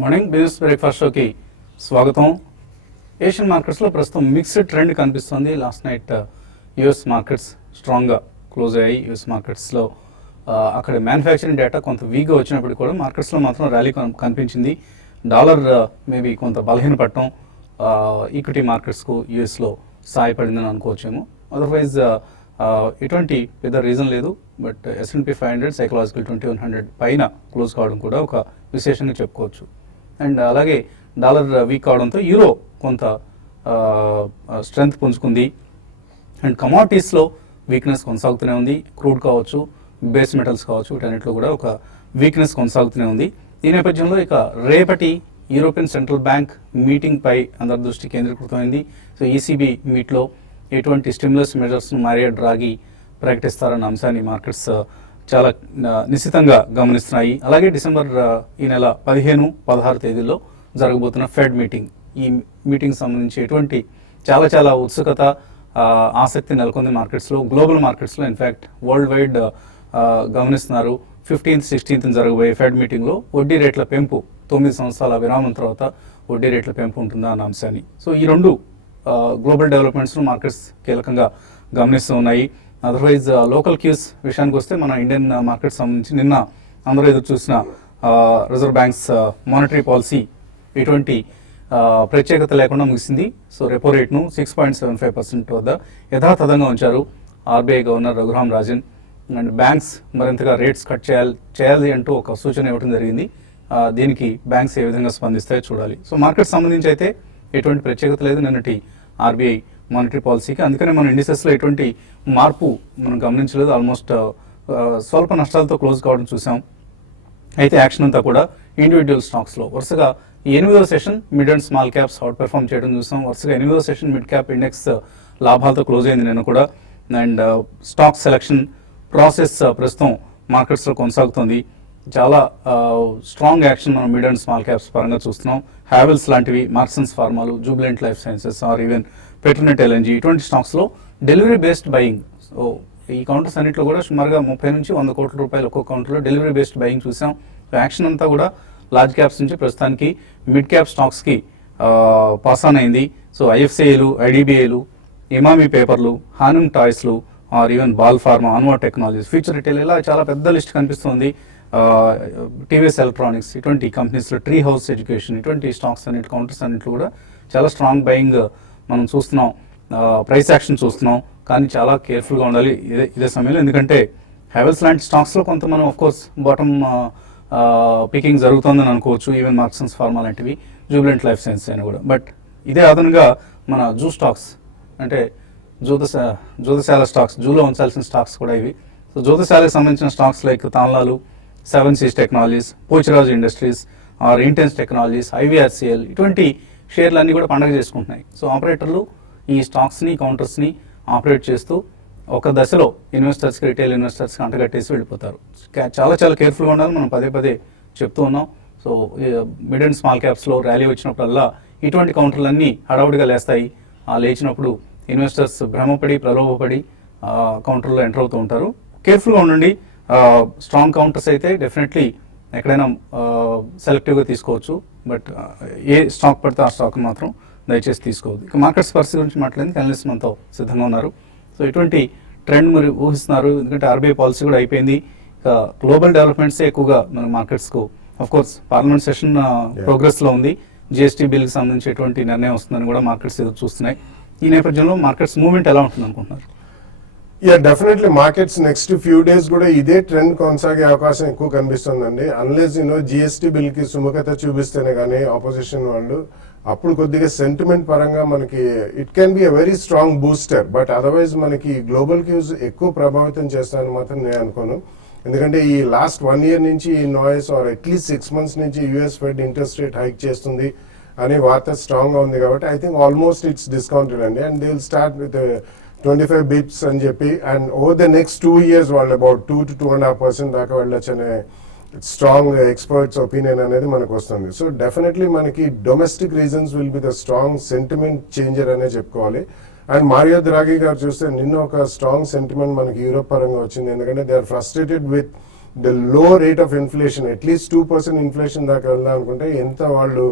Morning business breakfast షోకి స్వాగతం. Asian మార్కెట్స్లో ప్రస్తుతం మిక్స్డ్ ట్రెండ్ కనిపిస్తుంది. లాస్ట్ నైట్ యుఎస్ మార్కెట్స్ స్ట్రాంగ్గా క్లోజ్ అయ్యాయి. యుఎస్ మార్కెట్స్లో అక్కడ మ్యానుఫ్యాక్చరింగ్ డేటా కొంత వీక్గా వచ్చినప్పుడు కూడా మార్కెట్స్లో మాత్రం ర్యాలీ కనిపించింది. డాలర్ మేబీ కొంత బలహీనపడటం ఈక్విటీ మార్కెట్స్కు యుఎస్లో సహాయపడిందని అనుకోవచ్చేమో. అదర్వైజ్ ఎటువంటి పెద్ద రీజన్ లేదు. బట్ S&P 500 సైకలాజికల్ 2100 పైన క్లోజ్ కావడం కూడా ఒక విశేషంగా చెప్పుకోవచ్చు. అండ్ అలాగే డాలర్ వీక్ కావడంతో యూరో కొంత స్ట్రెంగ్త్ పుంజుకుంది. అండ్ కమాడిటీస్లో వీక్నెస్ కొనసాగుతూనే ఉంది. క్రూడ్ కావచ్చు, బేస్ మెటల్స్ కావచ్చు, వీటన్నిటిలో కూడా ఒక వీక్నెస్ కొనసాగుతూనే ఉంది. ఈ నేపథ్యంలో ఇక రేపటి యూరోపియన్ సెంట్రల్ బ్యాంక్ మీటింగ్ పై అందరి దృష్టి కేంద్రీకృతమైంది. సో ECB మీట్లో ఎటువంటి స్టిమ్యులస్ మెజర్స్ను మారియో డ్రాగి ప్రకటిస్తారన్న అంశాన్ని మార్కెట్స్ చాలా నిశ్చితంగా గమనిస్తున్నాయి. అలాగే డిసెంబర్ ఈ నెల 15, 16 తేదీల్లో జరగబోతున్న ఫెడ్ మీటింగ్, ఈ మీటింగ్ సంబంధించి ఎటువంటి చాలా ఉత్సుకత, ఆసక్తి నెలకొంది మార్కెట్స్లో, గ్లోబల్ మార్కెట్స్లో. ఇన్ఫ్యాక్ట్ వరల్డ్ వైడ్ గమనిస్తున్నారు. 15th, 16th జరగబోయే ఫెడ్ మీటింగ్లో వడ్డీ రేట్ల పెంపు, 9 సంవత్సరాల విరామం తర్వాత వడ్డీ రేట్ల పెంపు ఉంటుందా అన్న అంశాన్ని. సో ఈ రెండు గ్లోబల్ డెవలప్మెంట్స్ను మార్కెట్స్ కీలకంగా గమనిస్తూ ఉన్నాయి. అదర్వైజ్ లోకల్ క్యూస్ విషయానికి వస్తే మన ఇండియన్ మార్కెట్ సంబంధించి నిన్న అందరూ ఎదురు చూసిన రిజర్వ్ బ్యాంక్స్ మానిటరీ పాలసీ ఎటువంటి ప్రత్యేకత లేకుండా ముగిసింది. సో రెపో రేట్ను 6.75% వద్ద యథాతథంగా ఉంచారు RBI governor Raghuram Rajan. And banks మరింతగా రేట్స్ కట్ చేయాలి అంటూ ఒక సూచన ఇవ్వడం జరిగింది. దీనికి బ్యాంక్స్ ఏ విధంగా స్పందిస్తాయో చూడాలి. సో మార్కెట్ సంబంధించి అయితే ఎటువంటి ప్రత్యేకత లేదు నిన్నటి RBI మానిటరీ పాలసీకి. అందుకనే మన ఇండిసెస్లో ఎటువంటి మార్పు మనం గమనించలేదు. ఆల్మోస్ట్ స్వల్ప నష్టాలతో క్లోజ్ కావడం చూసాం. అయితే యాక్షన్ అంతా కూడా ఇండివిజువల్ స్టాక్స్లో వరుసగా 8వ session mid and small caps out perform చేయడం చూసాం. వరుసగా 8వ సెషన్ మిడ్ క్యాప్ ఇండెక్స్ లాభాలతో క్లోజ్ అయింది నిన్న కూడా. అండ్ స్టాక్ సెలక్షన్ ప్రాసెస్ ప్రస్తుతం మార్కెట్స్లో కొనసాగుతుంది. చాలా స్ట్రాంగ్ యాక్షన్ మనం మిడ్ అండ్ స్మాల్ క్యాప్స్ పరంగా చూస్తున్నాం. హ్యావెల్స్ లాంటివి, మార్క్సన్స్ ఫార్మాలు, Jubilant Life Sciences or even Petronet LNG ఇటువంటి స్టాక్స్లో డెలివరీ బేస్డ్ బయింగ్. సో ఈ కౌంటర్స్ అన్నింటిలో కూడా సుమారుగా 30 నుంచి 100 కోట్ల రూపాయలు ఒక్కొక్క కౌంటర్లో డెలివరీ బేస్డ్ బయింగ్ చూసాం. సో యాక్షన్ అంతా కూడా లార్జ్ క్యాప్స్ నుంచి ప్రస్తుతానికి మిడ్ క్యాప్ స్టాక్స్కి పాస్ ఆన్ అయింది. సో IFCIలు, IDBIలు, ఇమామి పేపర్లు, హానుమ్ టాయ్స్లు ఆర్ ఈవెన్ బాల్ ఫార్మా, అన్వా టెక్నాలజీస్, ఫ్యూచర్ రిటైల్, ఇలా చాలా పెద్ద లిస్ట్ కనిపిస్తుంది. TVS ఎలక్ట్రానిక్స్ ఇటువంటి కంపెనీస్లో, ట్రీ హౌస్ ఎడ్యుకేషన్ ఇటువంటి స్టాక్స్ అన్నిటి కౌంటర్స్ అన్నింటిలో కూడా చాలా స్ట్రాంగ్ బయింగ్ మనం చూస్తున్నాం. ప్రైస్ యాక్షన్ చూస్తున్నాం. కానీ చాలా కేర్ఫుల్గా ఉండాలి ఇదే సమయంలో. ఎందుకంటే హ్యావెల్స్ లాంటి స్టాక్స్లో కొంత మనం ఆఫ్కోర్స్ బాటమ్ పికింగ్ జరుగుతుందని అనుకోవచ్చు. ఈవెన్ మార్క్సన్స్ ఫార్మా లాంటివి, జూబిలెంట్ లైఫ్ సైన్స్ అయినా కూడా. బట్ ఇదే అదనంగా మన జూ స్టాక్స్, అంటే జూదశాల స్టాక్స్, జూలో ఉంచాల్సిన స్టాక్స్ కూడా ఇవి. సో జూదశాలకు సంబంధించిన స్టాక్స్ లైక్ తాన్లాలు, 7 Seas technologies, Pochiraju industries or Intense technologies, IVRCL ఇటువంటి షేర్లు అన్నీ కూడా పండగ చేసుకుంటున్నాయి. సో ఆపరేటర్లు ఈ స్టాక్స్ని, కౌంటర్స్ని ఆపరేట్ చేస్తూ ఒక దశలో ఇన్వెస్టర్స్కి, రిటైల్ ఇన్వెస్టర్స్కి అంటగట్టేసి వెళ్ళిపోతారు. చాలా కేర్ఫుల్గా ఉండాలి. మనం పదే చెప్తూ ఉన్నాం. సో మిడ్ అండ్ స్మాల్ క్యాప్స్లో ర్యాలీ వచ్చినప్పుడల్లా ఇటువంటి కౌంటర్లన్నీ హడావుడిగా లేస్తాయి. లేచినప్పుడు ఇన్వెస్టర్స్ భ్రమపడి, ప్రలోభపడి కౌంటర్లో ఎంటర్ అవుతూ ఉంటారు. కేర్ఫుల్గా ఉండండి. స్ట్రాంగ్ కౌంటర్స్ అయితే డెఫినెట్లీ ఎక్కడైనా సెలెక్టివ్గా తీసుకోవచ్చు. బట్ ఏ స్టాక్ పడితే ఆ స్టాక్ మాత్రం దయచేసి తీసుకోవద్దు. ఇక మార్కెట్స్ పరిస్థితి గురించి మాట్లాడేందుకు అనలిస్ట్ మనతో సిద్ధంగా ఉన్నారు. సో ఇటువంటి ట్రెండ్ మరి ఊహిస్తున్నారు. ఎందుకంటే RBI పాలసీ కూడా అయిపోయింది. ఇక గ్లోబల్ డెవలప్మెంట్సే ఎక్కువగా మన మార్కెట్స్కు, ఆఫ్కోర్స్ పార్లమెంట్ సెషన్ ప్రోగ్రెస్లో ఉంది. GST బిల్కి సంబంధించి ఎటువంటి నిర్ణయం వస్తుందని కూడా మార్కెట్స్ ఎదురు చూస్తున్నాయి. ఈ నేపథ్యంలో మార్కెట్స్ మూవ్మెంట్ ఎలా ఉంటుంది అనుకుంటున్నారు? Definitely markets next few days కూడా ఇదే ట్రెండ్ కొనసాగే అవకాశం ఎక్కువ కనిపిస్తుందండి. అన్లెస్ GST బిల్ కి సుముఖత చూపిస్తేనే కానీ ఆపోజిషన్ వాళ్ళు, అప్పుడు కొద్దిగా సెంటిమెంట్ పరంగా మనకి it can be a very strong booster. But otherwise మనకి గ్లోబల్ క్యూస్ ఎక్కువ ప్రభావితం చేస్తారని మాత్రం నేను అనుకోను. ఎందుకంటే ఈ లాస్ట్ 1 year నుంచి ఈ నాయిస్ ఆర్ అట్లీస్ట్ 6 months నుంచి US Fed interest rate hike చేస్తుంది అనే వార్త స్ట్రాంగ్ గా ఉంది. కాబట్టి I think almost it's discounted అండి. And they will start with 25 bips అని చెప్పి, and over the next 2 years వాళ్ళు అబౌట్ 2 to 2.5% దాకా వెళ్ళొచ్చు అనే స్ట్రాంగ్ ఎక్స్పర్ట్స్ ఒపీనియన్ అనేది మనకు వస్తుంది. సో డెఫినెట్లీ మనకి domestic reasons will be the strong sentiment changer అనే చెప్పుకోవాలి. అండ్ మారియో ద్రాగి గారు చూస్తే నిన్న ఒక స్ట్రాంగ్ సెంటిమెంట్ మనకి యూరోప్ పరంగా వచ్చింది, ఎందుకంటే they are frustrated with the low rate of inflation. At least 2% inflation దాకా వెళ్దాం అనుకుంటే ఎంత వాళ్ళు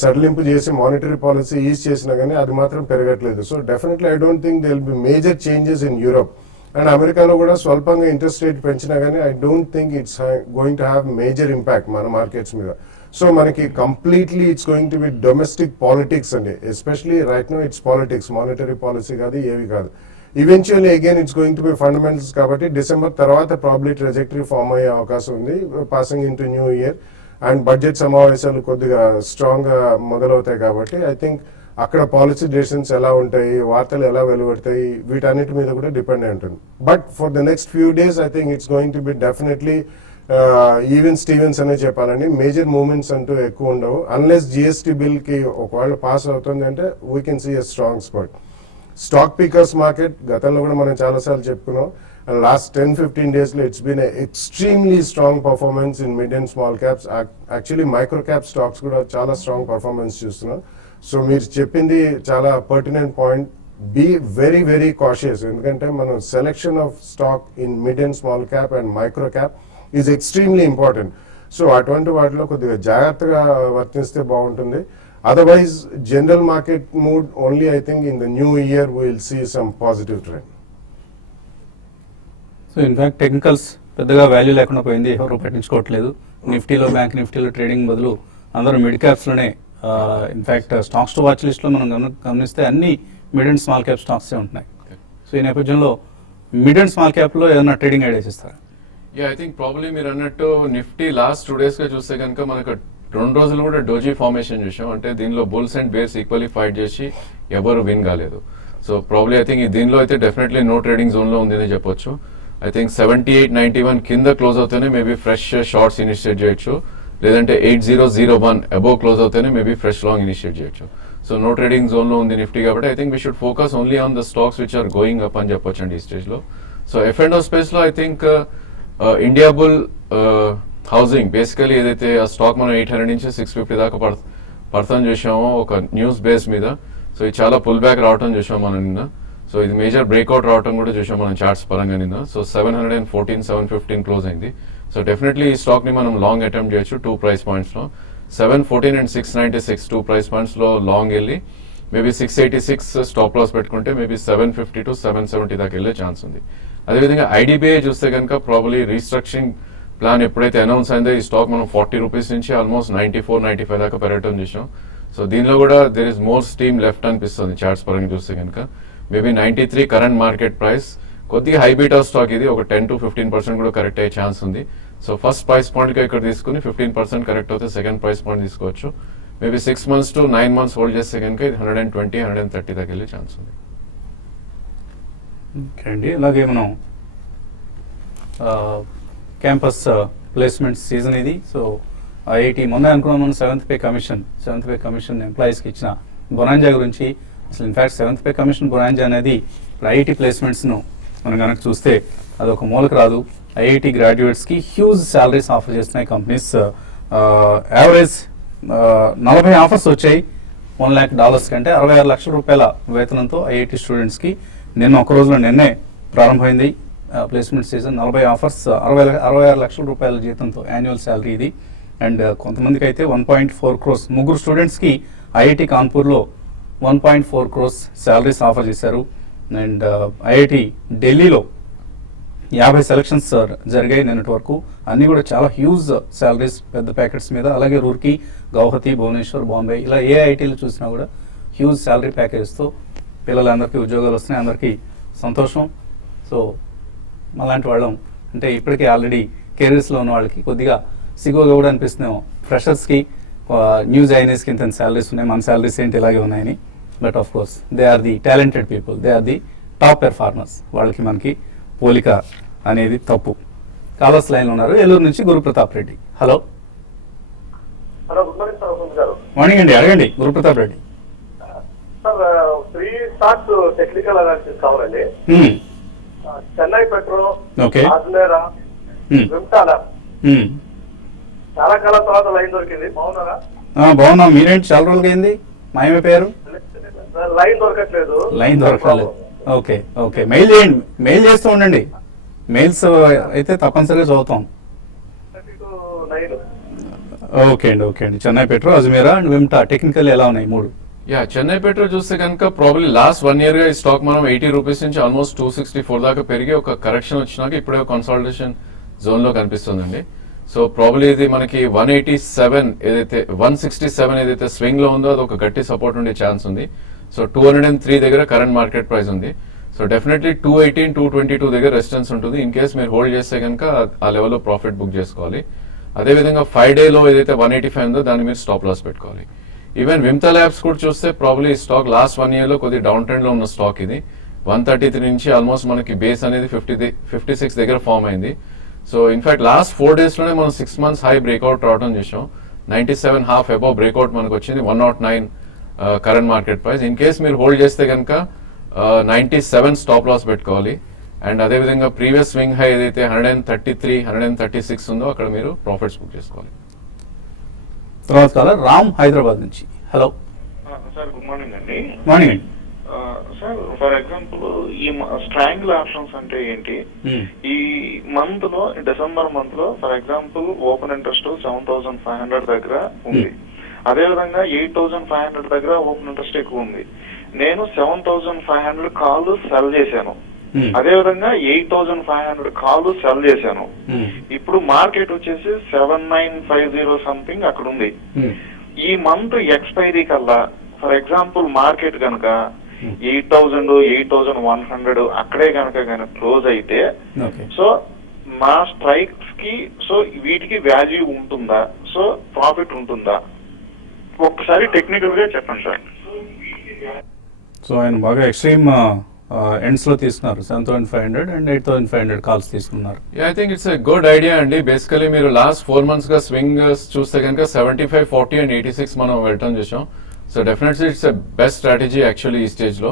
సడలింపు చేసి మానిటరీ పాలసీ ఈజ్ చేసినా కానీ అది మాత్రం పెరగట్లేదు. So definitely I don't think they will be major changes in Europe. And అమెరికాలో కూడా స్వల్పంగా ఇంట్రెస్ట్ రేట్ పెంచినా కానీ I don't think it's going to have major impact మన మార్కెట్స్ మీద. సో మనకి completely it's going to be domestic politics అండి, especially right now it's politics, monetary policy కాదు, ఏవి కాదు. Eventually again it's going to be fundamentals కాబట్టి December తర్వాత probably trajectory form అయ్యే అవకాశం ఉంది passing in to new year. And budget సమావేశాలు కొద్దిగా స్ట్రాంగ్ గా మొదలవుతాయి కాబట్టి ఐ థింక్ అక్కడ పాలసీ డెసిషన్స్ ఎలా ఉంటాయి, వార్తలు ఎలా వెలువడతాయి, వీటన్నిటి మీద కూడా డిపెండ్ అయి ఉంటుంది. But for the next few days I think it's going to be definitely even Stevens అనే చెప్పాలండి. మేజర్ మూవ్మెంట్స్ అంటూ ఎక్కువ ఉండవు అన్లెస్ జిఎస్టీ బిల్ కి ఒకవేళ పాస్ అవుతుంది అంటే we can see a strong spot. Stock pickers market గతంలో కూడా మనం చాలాసార్లు చెప్పుకున్నాం. లాస్ట్ 10-15 days లో it's been extremely strong performance in mid and small caps. Actually micro cap stocks కూడా చాలా స్ట్రాంగ్ పర్ఫార్మెన్స్ చూస్తున్నాం. సో మీరు చెప్పింది చాలా pertinent point. Be very very cautious, ఎందుకంటే మనం selection of stock in mid and small cap and micro cap is extremely important. So అటువంటి వాటిలో కొద్దిగా జాగ్రత్తగా వర్తిస్తే బాగుంటుంది. Otherwise general market mood only I think in the new year we will see some positive trend. So in fact technicals పెద్దగా value లేకుండా పోయింది, ఎవరు పట్టించుకోవట్లేదు. నిఫ్టీలో బ్యాంక్ నిఫ్టీలో ట్రేడింగ్ బదులు అందరూ మిడ్ క్యాప్స్లోనే. ఇన్ఫాక్ట్ స్టాక్స్ టు వాచ్ లిస్ట్లో మనం గమనిస్తే అన్ని మిడ్ అండ్ స్మాల్ క్యాప్ స్టాక్సే ఉంటున్నాయి. సో ఈ నేపథ్యంలో మిడ్ అండ్ స్మాల్ క్యాప్లో ఏదైనా ట్రేడింగ్ ఐడియాస్ ఇస్తారా? ఐ థింక్ ప్రాబ్లీ మీరు అన్నట్టు నిఫ్టీ లాస్ట్ 2 days గా చూస్తే కనుక మనకు 2 రోజులు కూడా డోజీ ఫార్మేషన్ చూసాం. అంటే దీనిలో bulls and bears equally fight చేసి ఎవరు విన్ కాలేదు. సో ప్రాబ్లీ ఐ థింక్ దీనిలో అయితే డెఫినెట్లీ నో ట్రేడింగ్ జోన్ లో ఉందని చెప్పొచ్చు. ఐ థింక్ 78.91 కింద క్లోజ్ అవుతేనే మేబీ ఫ్రెష్ షార్ట్స్ ఇనిషియేట్ చేయొచ్చు, లేదంటే 8001 అబోవ్ క్లోజ్ అవుతేనే మేబీ ఫ్రెష్ లాంగ్ ఇనిషియేట్ చేయొచ్చు. సో నో ట్రేడింగ్ జోన్ లో ఉంది నిఫ్టీ కాబట్టి I think we should focus only on the stocks which are going up అని చెప్పొచ్చు అండి ఈ స్టేజ్ లో. సో F&O స్పేస్ లో I think India bull housing basically ఏదైతే ఆ స్టాక్ మనం 800 నుంచి 650 దాకా పడతాం చూసామో ఒక న్యూస్ బేస్ మీద. సో ఇది చాలా పుల్ బ్యాక్ రావటం చూసాం మనం నిన్న. సో ఇది మేజర్ బ్రేక్అవుట్ రావటం కూడా చూసాం మనం చార్ట్స్ పరంగా నిన్న. సో 714, 715 క్లోజ్ అయింది. సో డెఫినెట్లీ ఈ స్టాక్ ని మనం లాంగ్ అటెంప్ట్ చేయొచ్చు 2 price points లో. 714 and 696 2 price points లో లాంగ్ వెళ్ళి మేబీ 686 స్టాప్ లాస్ పెట్టుకుంటే మేబీ 750 to 770 దాకా వెళ్ళే ఛాన్స్ ఉంది. అదేవిధంగా ఐడిబిఐ చూస్తే కనుక ప్రాబబ్లీ రీస్ట్రక్చరింగ్ ప్లాన్ ఎప్పుడైతే అనౌన్స్ అయిందో ఈ స్టాక్ మనం 40 రూపీస్ నుంచి ఆల్మోస్ట్ 94-95 దాకా పెరగటం చూసాం. సో దీనిలో కూడా there is more steam left అనిపిస్తుంది చార్ట్స్ పరంగా చూస్తే కనుక. మేబీ 93 కరెంట్ మార్కెట్ ప్రైస్, కొద్దిగా హై బీటా స్టాక్ ఇది, ఒక 10 to 15% కూడా కరెక్ట్ అయ్యే ఛాన్స్ ఉంది. సో ఫస్ట్ ప్రైస్ పాయింట్ గా ఇక్కడ తీసుకుని 15% కరెక్ట్ అవుతే సెకండ్ ప్రైస్ పాయింట్ తీసుకోవచ్చు. Maybe 6 months to 9 months hold చేస్తే కనుక ఇది 120, 130 దాకా వెళ్ళే ఛాన్స్ ఉంది. అండి అలాగే మనం క్యాంపస్ ప్లేస్మెంట్ సీజన్ ఇది. సో ఐఐటి మొన్న అనుకున్నాం మనం సెవెంత్ పే కమిషన్ ఎంప్లాయీస్కి ఇచ్చిన బొనాంజా గురించి. అసలు in fact seventh pay commission bonanza అనేది ఇప్పుడు ఐఐటి ప్లేస్మెంట్స్ను మనం కనుక చూస్తే అది ఒక మూలకు రాదు. ఐఐటి గ్రాడ్యుయేట్స్కి హ్యూజ్ శాలరీస్ ఆఫర్ చేస్తున్నాయి కంపెనీస్. యావరేజ్ 40 ఆఫర్స్ వచ్చాయి $1 lakh కంటే. 66 లక్షల రూపాయల వేతనంతో ఐఐటి స్టూడెంట్స్కి నిన్న ఒక రోజులో నిన్నే ప్రారంభమైంది ప్లేస్మెంట్ సీజన్. 40 ఆఫర్స్, 66 లక్షల రూపాయల జీతంతో యాన్యువల్ శాలరీ ఇది. అండ్ కొంతమందికి అయితే 1.4 crores, 3 స్టూడెంట్స్కి ఐఐటి కాన్పూర్లో 1.4 crores శాలరీస్ ఆఫర్ చేశారు. అండ్ ఐఐటి ఢిల్లీలో 50 సెలక్షన్స్ జరిగాయి నిన్నటి వరకు. అన్నీ కూడా చాలా హ్యూజ్ శాలరీస్, పెద్ద ప్యాకెట్స్ మీద. అలాగే రూర్కీ, గౌహతి, భువనేశ్వర్, బాంబే ఇలా ఏ ఐటీలు చూసినా కూడా హ్యూజ్ శాలరీ ప్యాకేజ్తో పిల్లలందరికీ ఉద్యోగాలు వస్తున్నాయి, అందరికీ సంతోషం. సో అలాంటి వాళ్ళం అంటే ఇప్పటికే ఆల్రెడీ కెరీర్స్లో ఉన్న వాళ్ళకి కొద్దిగా సిగ్గుగా కూడా అనిపిస్తున్నాము. ఫ్రెషర్స్కి న్యూ జాయినీస్కి ఇంత శాలరీస్ ఉన్నాయి, మన శాలరీస్ ఏంటి ఇలాగే ఉన్నాయని. But of course they are the talented people, they are the top performers. వాళ్ళకి మనకి పోలిక అనేది తప్పు. కాలర్స్ లైన్లో ఉన్నారు. ఏలూరు నుంచి Gurupratap Reddy. Hello. Hello, good morning sir. గారు మార్నింగ్ అండి, అడగండి Gurupratap Reddy. Sir 3 stocks technical analysis కావాలండి. చెన్నై పెట్రో, ఓకే, ఆజ్మేరా, విమ్టాల. చాలా కాలం తర్వాత లైన్ దొరికింది. బాగున్నారా? బాగున్నాం. మీరేంటి చాలా రోజులుగా అయింది మాయమైపోయారు? లైన్ దొరకట్లేదు. లైన్ దొరకలేదు. ఓకే ఓకే, మెయిల్ చేయండి. మెయిల్ చేస్తూ ఉండండి. మెయిల్స్ అయితే తప్పనిసరిగా చదువుతాం. 32 ఓకే అండి. Chennai petro, Ajmeera and Vimta technical ఎలా ఉన్నాయి మూడు? యా, చెన్నై పెట్రో చూస్తే కనుక ప్రాబ్లీ లాస్ట్ 1 year గా ఈ స్టాక్ మనం 80 రూపీస్ నుంచి ఆల్మోస్ట్ 264 దాకా పెరిగి ఒక కరెక్షన్ వచ్చినాక ఇప్పుడే కన్సాలిడేషన్ జోన్ లో కనిపిస్తుందండి. సో ప్రాబ్లీ ఇది మనకి 187 ఏదైతే 167 ఏదైతే స్వింగ్ లో ఉందో అది ఒక గట్టి సపోర్ట్ ఉండే ఛాన్స్ ఉంది. సో 203 దగ్గర కరెంట్ మార్కెట్ ప్రైస్ ఉంది. సో డెఫినెట్లీ 218, 222 దగ్గర రెసిస్టెన్స్ ఉంటుంది. ఇన్ కేస్ మీరు హోల్డ్ చేస్తే కనుక ఆ లెవెల్లో ప్రాఫిట్ బుక్ చేసుకోవాలి. అదేవిధంగా 5 డేలో ఏదైతే 185 ఉందో దాన్ని మీరు స్టాప్ లాస్ పెట్టుకోవాలి. ఈవెన్ విమ్తా ల్యాబ్స్ కూడా చూస్తే ప్రాబ్లీ స్టాక్ లాస్ట్ 1 year లో కొద్ది డౌన్ ట్రెండ్ లో ఉన్న స్టాక్ ఇది. 133 నుంచి ఆల్మోస్ట్ మనకి బేస్ అనేది 56 దగ్గర ఫామ్ అయింది. సో ఇన్ఫాక్ట్ లాస్ట్ 4 days లోనే మనం 6 months హై బ్రేక్అవుట్ రావడం చూసాం. 97.5 అబౌవ్ బ్రేక్అవుట్ మనకు వచ్చింది. 109 current market price. In case మీరు హోల్డ్ చేస్తే కనుక 97 స్టాప్ లాస్ పెట్టుకోవాలి. అండ్ అదేవిధంగా ప్రీవియస్ స్వింగ్ హై ఏదైతే 133, 136 ఉందో అక్కడ మీరు ప్రాఫిట్స్ బుక్ చేసుకోవాలి. తర్వాత కాలర్ రామ్ హైదరాబాద్ నుంచి. హలో సార్, గుడ్ మార్నింగ్ అండి. మార్నింగ్ అండి. సార్, ఫర్ ఎగ్జాంపుల్ ఈ స్ట్రాంగిల్ ఆప్షన్స్ అంటే ఏంటి? ఈ మంత్ లో, డిసెంబర్ మంత్ లో ఫర్ ఎగ్జాంపుల్ ఓపెన్ ఇంట్రెస్ట్ 7,500 దగ్గర ఉంది. అదే విధంగా 8,500 దగ్గర ఓపెన్ ఇంట్రెస్ట్ ఎక్కువ ఉంది. నేను 7,500 కాల్ సెల్ చేశాను. అదే విధంగా 8,500 కాల్ సెల్ చేశాను. ఇప్పుడు మార్కెట్ వచ్చేసి 7,950 సంథింగ్ అక్కడ ఉంది. ఈ మంత్ ఎక్స్పైరీ కల్లా ఫర్ ఎగ్జాంపుల్ మార్కెట్ కనుక 8,000, 8,100 అక్కడే కనుక క్లోజ్ అయితే సో మా స్ట్రైక్స్ కి సో వీటికి వాల్యూ ఉంటుందా? సో ప్రాఫిట్ ఉంటుందా? ఒక్కసారి టెక్నికల్ గా చెప్పండి సార్. సో ఆయన బాగా ఎక్స్ట్రీమ్ ఎండ్స్ లో తీసుకున్నారు. 7,500 అండ్ 8,500 కాల్స్ తీసుకున్నారు. I think it's a good idea అండి. బేసికలీ మీరు లాస్ట్ 4 months గా స్వింగ్ చూస్తే కనుక 75, 40 అండ్ 86 మనం వెళ్ళటం చూసాం. So definitely it's a best strategy actually ఈ స్టేజ్ లో.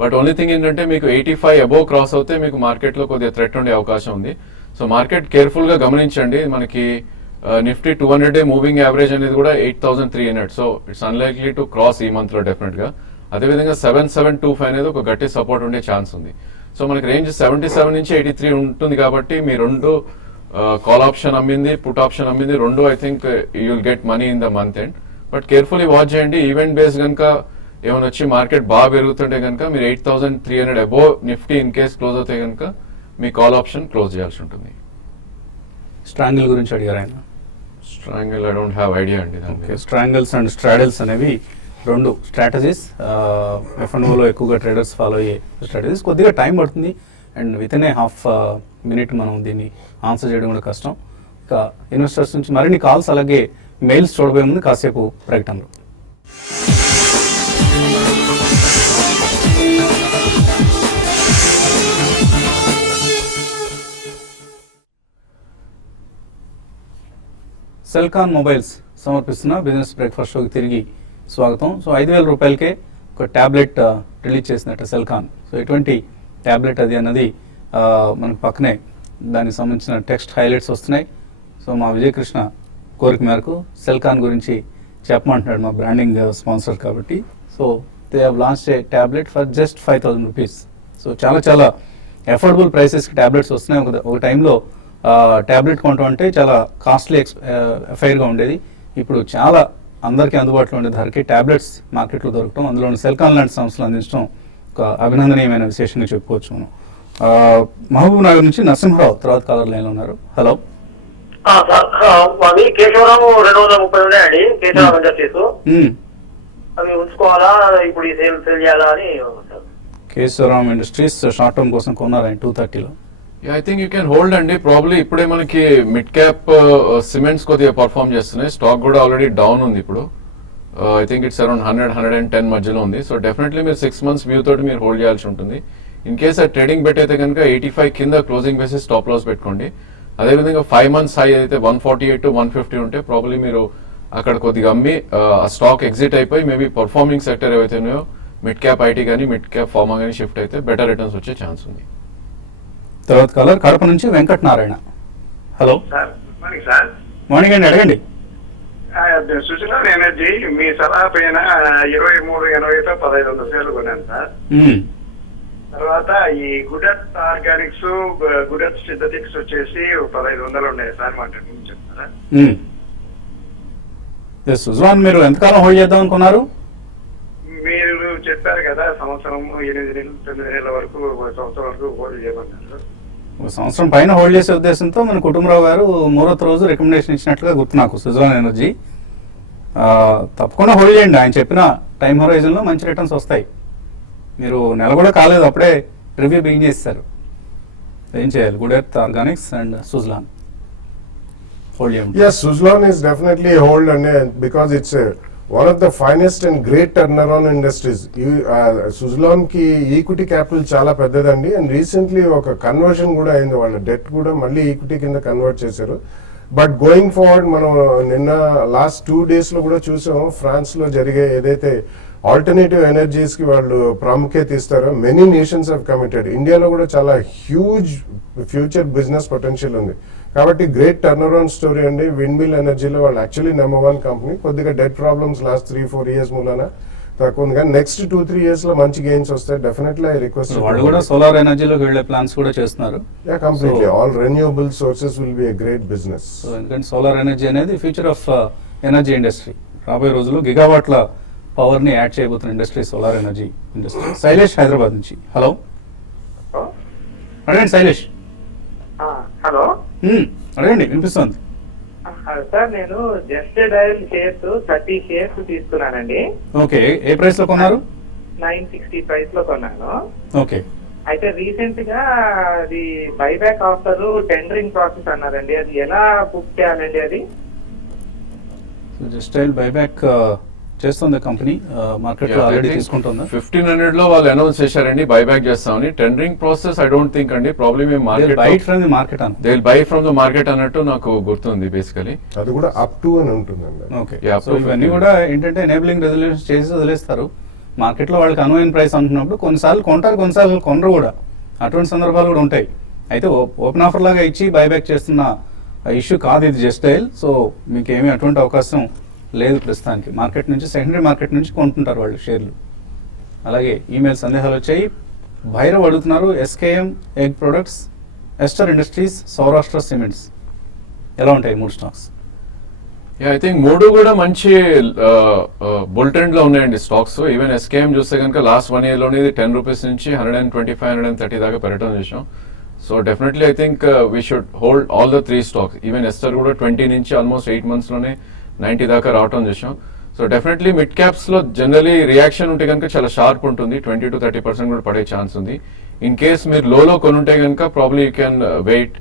బట్ ఓన్లీ థింగ్ ఏంటంటే మీకు 85 అబోవ్ క్రాస్ అవుతే మీకు మార్కెట్ లో కొద్దిగా థ్రెట్ ఉండే అవకాశం ఉంది. సో మార్కెట్ కేర్ఫుల్ గా గమనించండి. మనకి నిఫ్టీ 200 డే మూవింగ్ యావరేజ్ అనేది కూడా 8,300. So it's unlikely to cross ఈ మంత్ లో డెఫినెట్ గా. అదేవిధంగా 7725 అనేది ఒక గట్టి సపోర్ట్ ఉండే ఛాన్స్ ఉంది. సో మనకి రేంజ్ 77 నుంచి 83 ఉంటుంది కాబట్టి మీ రెండు కాల్ ఆప్షన్ అమ్మింది, పుట్ ఆప్షన్ అమ్మింది, రెండు I think you will get money in the month end. But carefully watch చేయండి. ఈవెంట్ బేస్ కనుక ఏమైనా వచ్చి మార్కెట్ బాగా పెరుగుతుంటే కనుక మీరు 8,300 above Nifty in case close అవుతే కనుక మీ కాల్ ఆప్షన్ క్లోజ్ చేయాల్సి ఉంటుంది. స్ట్రాంగిల్ గురించి అడిగారు ఆయన. స్ట్రాంగిల్ ఐ డోంట్ హ్యావ్ ఐడియా అండి. స్ట్రాంగిల్స్ అండ్ స్ట్రాడిల్స్ అనేవి రెండు స్ట్రాటజీస్. ఎఫ్ఎన్ఓలో ఎక్కువగా ట్రేడర్స్ ఫాలో అయ్యే స్ట్రాటజీస్. కొద్దిగా టైం పడుతుంది and with in a half minute మనం దీన్ని ఆన్సర్ చేయడం కూడా కష్టం. ఇక ఇన్వెస్టర్స్ నుంచి మరిన్ని కాల్స్ అలాగే మెయిల్స్ చూడబోయే ముందు కాసేపు ప్రకటనలు. సెల్కాన్ మొబైల్స్ సమర్పిస్తున్న బిజినెస్ బ్రేక్ఫాస్ట్ షోకి తిరిగి స్వాగతం. సో 5,000 రూపాయలకే ఒక ట్యాబ్లెట్ రిలీజ్ చేసినట్టు సెల్కాన్. సో ఎటువంటి ట్యాబ్లెట్ అది అన్నది మనకు పక్కనే దానికి సంబంధించిన టెక్స్ట్ హైలైట్స్ వస్తున్నాయి. సో మా విజయకృష్ణ కోరిక మేరకు సెల్కాన్ గురించి చెప్పమంటున్నాడు, మా బ్రాండింగ్ స్పాన్సర్ కాబట్టి. So they have launched a tablet for just 5,000 rupees. So చాలా చాలా అఫోర్డబుల్ ప్రైసెస్కి ట్యాబ్లెట్స్ వస్తున్నాయి. ఒక టైంలో ట్యాబ్లెట్ కొనడం అంటే చాలా కాస్ట్లీ అఫైర్గా ఉండేది. ఇప్పుడు చాలా అందరికీ అందుబాటులో ఉండే ధరకి ట్యాబ్లెట్స్ మార్కెట్లో దొరకడం, అందులో సెల్కాన్ లాంటి సంస్థలు అందించడం ఒక అభినందనీయమైన విశేషంగా చెప్పుకోవచ్చు మనం. మహబూబ్ నగర్ నుంచి నరసింహరావు తర్వాత కాలర్ లైన్లో ఉన్నారు. హలో అది కేశవరావు 230 ఉన్నాయండి. కేశవరావు ఇండస్ట్రీస్ అవి ఉంచుకోవాలా, ఇప్పుడు ఈ సేల్ చేయాలా అని. కేశవరావు ఇండస్ట్రీస్ షార్ట్ టర్మ్ కోసం కొన్నారు 230లో. I think you can hold అండి. ప్రాబ్లీ ఇప్పుడే మనకి మిడ్ క్యాప్ సిమెంట్స్ కొద్దిగా పర్ఫామ్ చేస్తున్నాయి. స్టాక్ కూడా ఆల్రెడీ డౌన్ ఉంది ఇప్పుడు. ఐ థింక్ ఇట్స్ అరౌండ్ 100-110 మధ్యలో ఉంది. సో డెఫినెట్లీ మీరు 6 months వ్యూ తోటి మీరు హోల్డ్ చేయాల్సి ఉంటుంది. ఇన్ కేస్ ఆ ట్రేడింగ్ బెట్ అయితే కనుక 85 కింద క్లోజింగ్ బేసిస్ స్టాప్ లాస్ పెట్టుకోండి. అదేవిధంగా 5 months హై అయితే 148 to 150 ఉంటే ప్రాబ్లీ మీరు అక్కడ కొద్దిగా అమ్మి ఆ స్టాక్ ఎగ్జిట్ అయిపోయి మేబీ పర్ఫార్మింగ్ సెక్టర్ ఏవైతే ఉన్నాయో మిడ్ క్యాప్ ఐటీ కానీ మిడ్ క్యాప్ ఫార్మా కానీ షిఫ్ట్ అయితే బెటర్ రిటర్న్స్ వచ్చే ఛాన్స్ ఉంది. తర్వాత కాలర్ కడప నుంచి Venkata Narayana. Hello sir morning sir. Morning అండి, అడగండి. సుజలాన్ ఎనర్జీ మీ సలహా పైన 23.80తో 1500 షేర్లు కొన్నాను సార్. తర్వాత ఈ గుడెట్ ఆర్గానిక్స్, గుడెట్ సింథటిక్స్ వచ్చేసి 1500 ఉన్నాయి సార్. మాట చెప్తారా? సుజలాన్ మీరు ఎంతకాలం హోల్డ్ చేద్దాం అనుకున్నారు? మీరు చెప్పారు కదా సంవత్సరం 8 నెలలు 9 నెలల వరకు, సంవత్సరం వరకు హోల్డ్ చేయమన్నారు. ఒక సంవత్సరం పైన హోల్డ్ చేసే ఉద్దేశంతో మన కుటుంబరావు గారు మూడో రోజు రికమెండేషన్ ఇచ్చినట్లుగా గుర్తు నాకు సుజలాన్ ఎనర్జీ. తప్పకుండా హోల్డ్ చేయండి. ఆయన చెప్పిన టైం హొరైజన్లో మంచి రిటర్న్స్ వస్తాయి. మీరు నెల కూడా కాలేదు, అప్పుడే రివ్యూ బిగిన్ చేస్తారు. ఏం చేయాలి? Good earth Organics and Suzlon hold చేయండి. Yes, Suzlon is definitely a hold, and because it's one of the finest and great turnaround industries. Suzlon ki equity capital చాలా పెద్దదండి, అండ్ రీసెంట్లీ ఒక కన్వర్షన్ కూడా అయింది. వాళ్ళ debt కూడా మళ్ళీ ఈక్విటీ కింద convert చేశారు. బట్ గోయింగ్ ఫార్వర్డ్ మనం నిన్న లాస్ట్ 2 days లో కూడా చూసాము, ఫ్రాన్స్ లో జరిగే ఏదైతే ఆల్టర్నేటివ్ ఎనర్జీస్ కి వాళ్ళు ప్రాముఖ్యత ఇస్తారో మెనీ నేషన్స్ హావ్ కమిటెడ్. ఇండియాలో కూడా చాలా హ్యూజ్ ఫ్యూచర్ బిజినెస్ పొటెన్షియల్ ఉంది. కాబట్టి గ్రేట్ టర్న్ అరౌండ్ స్టోరీ అండి. విండ్ మిల్ ఎనర్జీలో వాళ్ళు యాక్చువల్లీ నెంబర్ 1 కంపెనీ. కొద్దిగా డెట్ ప్రాబ్లమ్స్ లాస్ట్ 3-4 years మూలన తక్కువ ఉంది, కానీ నెక్స్ట్ 2-3 years లో మంచి గెయిన్స్ వస్తాయి. Definitely I request. వాళ్ళు కూడా సోలార్ ఎనర్జీలోకి వెళ్ళే ప్లాన్స్ కూడా చేస్తున్నారు. Yeah, completely all renewable sources will be a great business. So ఎందుకంటే సోలార్ ఎనర్జీ అనేది ఫ్యూచర్ ఆఫ్ ఎనర్జీ ఇండస్ట్రీ. రాబోయే రోజుల్లో గిగావాట్ల పవర్ ని యాడ్ చేయబోతున్న industry solar energy industry. Shailesh Hyderabad నుంచి. హలో, అడగండి శైలేష్. హలో అడగండి, వినిపిస్తుంది. సార్, నేను జస్ట్ డయల్ షేర్స్ 30 షేర్స్ తీసుకున్నానండి. ఓకే, ఏ ప్రైస్ లో కొన్నారు? 960 ప్రైస్ లో కొన్నాను. ఓకే, అయితే రీసెంట్ గా అది బైబ్యాక్ ఆఫర్ టెండరింగ్ ప్రాసెస్ అన్నారండి, అది ఎలా బుక్ చేయాలండి? అది జస్ట్ డయల్ బైబ్యాక్ చేస్తుంది కంపెనీ, మార్కెట్ లో ఆల్రెడీ తీసుకుంటుందా? 1500 లో వాళ్ళు అనౌన్స్ చేశారండి బైబ్యాక్ చేస్తామని. Tendering process I don't think అండి, ప్రాబ్లమ్ మేము market buy from the market అన్న. They will buy from the market అన్నట్టు నాకు గుర్తుంది బేసికలీ. అది కూడా అప్ టు అని ఉంటుందండి. ఓకే, Yeah, సో ఇవన్నీ కూడా ఏంటంటే ఎనేబులింగ్ రెజల్యూషన్ చేసి వదిలేస్తారు. మార్కెట్ లో వాళ్ళకి అనువైన ప్రైస్ అంటున్నప్పుడు కొన్నిసార్లు కొంటారు, కొన్నిసార్లు కొనరు కూడా. అటువంటి సందర్భాలు కూడా ఉంటాయి. అయితే ఓపెన్ ఆఫర్ లాగా ఇచ్చి బైబ్యాక్ చేస్తున్న ఇష్యూ కాదు ఇది జస్ట్ డయల్. సో మీకు ఏమీ అటువంటి అవకాశం లేదు ప్రస్తుతానికి. మార్కెట్ నుంచి, సెకండరీ మార్కెట్ నుంచి కొంటుంటారు వాళ్ళు షేర్లు. అలాగే ఈమెయిల్ సందేహాలు వచ్చాయి. భైరవ్ అడుగుతున్నారు, SKM egg products, Ester industries, Saurashtra cements ఎలా ఉంటాయి 3 స్టాక్స్? ఐ థింక్ 3 కూడా మంచి బుల్ ట్రెండ్ లో ఉన్నాయండి స్టాక్స్. ఈవెన్ ఎస్కేఎం చూస్తే కనుక లాస్ట్ 1 year లోనే 10 రూపీస్ నుంచి 125, 130 దాకా పెరగడం చూసాం. So definitely I think we should hold all the 3 stocks. Even Ester కూడా 20 నుంచి ఆల్మోస్ట్ 8 months లోనే 90 దాకా రావటం చూసాం. సో డెఫినెట్లీ మిడ్ క్యాప్స్ లో జనరలీ రియాక్షన్ ఉంటే కనుక చాలా షార్ప్ ఉంటుంది, 20-30% కూడా పడే ఛాన్స్ ఉంది. ఇన్ కేస్ మీరు లోలో కొనుంటే కనుక probably you can wait.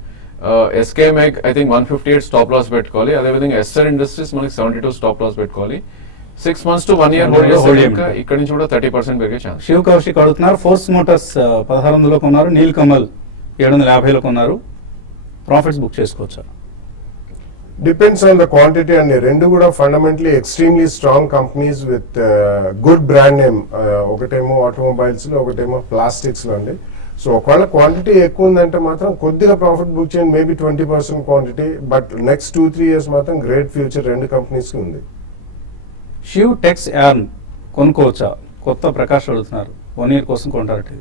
SKM I think 158 stop loss పెట్టుకోవాలి. అదేవిధంగా ఎస్ఆర్ ఇండస్ట్రీస్ మనకి 72 స్టాప్ లాస్ పెట్టుకోవాలి. 6 months to 1 year హోల్డ్ చేస్తే కనుక ఇక్కడ నుంచి కూడా 30% పెరిగే ఛాన్స్. శివ్ కౌశిక్ అడుగుతున్నారు, ఫోర్స్ మోటార్స్ 1600లో కొన్నారు, నీల్ కమల్ 750లో కొన్నారు, ప్రాఫిట్స్ బుక్ చేసుకోవచ్చా? డిపెండ్స్ ఆన్ ద క్వాంటిటీ అండి. రెండు కూడా fundamentally extremely strong companies with good brand name. ఒకటేమో ఆటోమొబైల్స్ లో, ఒకటేమో ప్లాస్టిక్స్ లో అండి. సో ఒకవేళ క్వాంటిటీ ఎక్కువ ఉందంటే మాత్రం కొద్దిగా ప్రాఫిట్ బుక్ చేయండి, maybe 20% quantity. But next 2-3 years మాత్రం గ్రేట్ ఫ్యూచర్ 2 కంపెనీస్ కి ఉంది. షివ్ టెక్స్ యార్న్ కొనుక్కోవచ్చా? కొత్త ప్రకాష్ అడుగుతున్నారు, 1 year కోసం కొంటారట.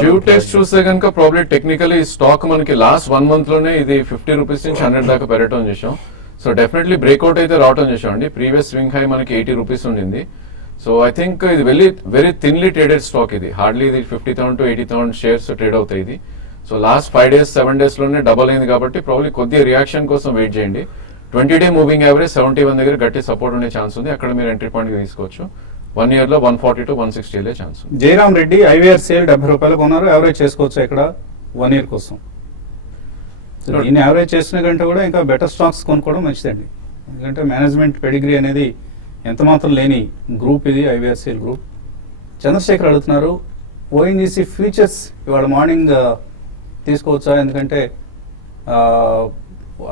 షివ్ టెస్ట్ చూస్తే కనుక ప్రాబ్లీ టెక్నికలీ స్టాక్ మనకి లాస్ట్ 1 month లోనే ఇది 50 రూపీస్ నుంచి 100 దాకా పెరగటం చేసాం. సో డెఫినెట్లీ బ్రేక్అవుట్ అయితే రావటం చేసాం అండి. ప్రీవియస్ స్వింగ్ హై మనకి 80 రూపీస్ ఉండింది. సో ఐ థింక్ ఇది వెరీ థిన్లీ ట్రేడెడ్ స్టాక్. ఇది హార్డ్లీ ఇది 50,000 to 80,000 షేర్స్ ట్రేడ్ అవుతాయి ఇది. సో లాస్ట్ 5 days 7 days లోనే డబల్ అయింది కాబట్టి ప్రాబ్లీ కొద్దిగా రియాక్షన్ కోసం వెయిట్ చేయండి. 20-day మూవింగ్ యావరేజ్ 71 దగ్గర గట్టి సపోర్ట్ ఉండే ఛాన్స్ ఉంది, అక్కడ మీరు ఎంట్రీ పాయింట్ తీసుకోవచ్చు. 1 year లో 140 to 160 వెళ్ళే ఛాన్స్ ఉంది. జయరామ్ రెడ్డి ఐవీఆర్ సేల్ 70 రూపాయలు కొన్నారు, యావరేజ్ చేసుకోవచ్చు ఇక్కడ 1 year కోసం. దీన్ని యావరేజ్ చేసిన కంటే కూడా ఇంకా బెటర్ స్టాక్స్ కొనుక్కోవడం మంచిదండి. ఎందుకంటే మేనేజ్మెంట్ పెడిగ్రీ అనేది ఎంత మాత్రం లేని గ్రూప్ ఇది, ఐవీఆర్ సేల్ గ్రూప్. చంద్రశేఖర్ అడుగుతున్నారు, ఓఎన్జీసీ ఫ్యూచర్స్ ఇవాళ మార్నింగ్ తీసుకోవచ్చా? ఎందుకంటే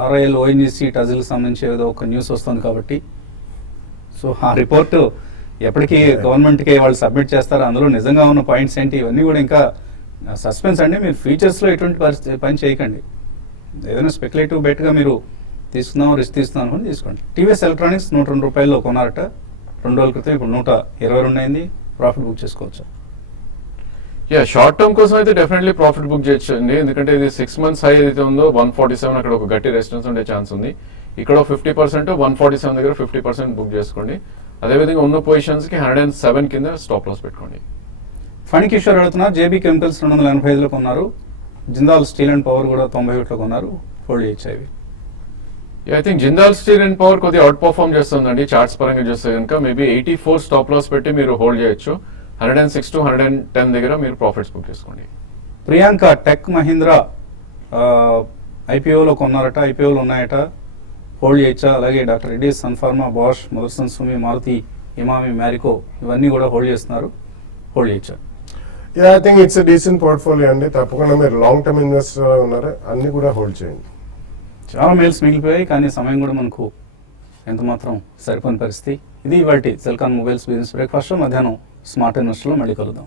ఆర్ఐఎల్ ఓఎన్జీసీ టజిల్కి సంబంధించి ఏదో ఒక న్యూస్ వస్తుంది కాబట్టి. సో ఆ రిపోర్టు ఎప్పటికీ గవర్నమెంట్కి వాళ్ళు సబ్మిట్ చేస్తారు, అందులో నిజంగా ఉన్న పాయింట్స్ ఏంటి, ఇవన్నీ కూడా ఇంకా సస్పెన్స్ అండి. మీరు ఫ్యూచర్స్లో ఎటువంటి పని చేయకండి. ఏదైనా స్పెక్యులేటివ్ బెట్గా మీరు తీసుకుందాం రిస్క్ తీసుకుందాం అనుకుని తీసుకోండి. టీవీఎస్ ఎలక్ట్రానిక్స్ 102 రూపాయల్లో కొన్నారట 2 రోజుల క్రితం, ఇప్పుడు 122 అయింది. ప్రాఫిట్ బుక్ చేసుకోవచ్చు. షార్ట్ టర్మ్ కోసం అయితే డెఫినెట్లీ ప్రాఫిట్ బుక్ చేయొచ్చు అండి, ఎందుకంటే ఇది 6 months హై ఏదైతే ఉందో 147 అక్కడ ఒక గట్టి రెసిస్టెన్స్ ఉండే ఛాన్స్ ఉంది. ఇక్కడ 50% 147 దగ్గర 50% బుక్ చేసుకోండి. అదేవిధంగా ఉన్న పొజిషన్స్ కి 107 కింద స్టాప్ లాస్ పెట్టుకోండి. ఫణి కిషోర్ అడుగుతున్నారు, జేబీ కెమికల్స్ 285లో కొన్నారు, జిందాల్ స్టీల్ అండ్ పవర్ కూడా 91లో కొన్నారు, హోల్డ్ చేయొచ్చు అవి. I think Jindal steel and power కొద్దిగా అవుట్ పర్ఫార్మ్ చేస్తుందండి చార్ట్స్ పరంగా చూస్తే కనుక. మేబీ 84 స్టాప్ లాస్ పెట్టి మీరు హోల్డ్ చేయొచ్చు. 106 to 110 దగ్గర మీరు ప్రాఫిట్స్ బుక్ చేసుకోండి. ప్రియాంక టెక్ మహీంద్రా ఐపీఓలో కొన్నారట, ఐపీఓలు ఉన్నాయట, హోల్డ్ చేయొచ్చా? అలాగే doctor Reddy, Sun Pharma, Bosch, Motherson Sumi, Maruti, Emami, Marico ఇవన్నీ కూడా హోల్డ్ చేస్తున్నారు, హోల్డ్ చేయొచ్చా? I think it's decent portfolio అండి. తప్పకుండా మీరు లాంగ్ టర్మ్ ఇన్వెస్టర్ ఉన్నారు, అన్ని కూడా హోల్డ్ చేయండి. చాలా మెయిల్స్ మిగిలిపోయాయి, కానీ సమయం కూడా మనకు ఎంత మాత్రం సరిపోని పరిస్థితి. ఇది ఇవాల్టి సెల్కాన్ మొబైల్స్ బిజినెస్ బ్రేక్ఫాస్ట్. మధ్యాహ్నం స్మార్ట్ ఇన్వెస్టర్లో మళ్ళీ కలుద్దాం.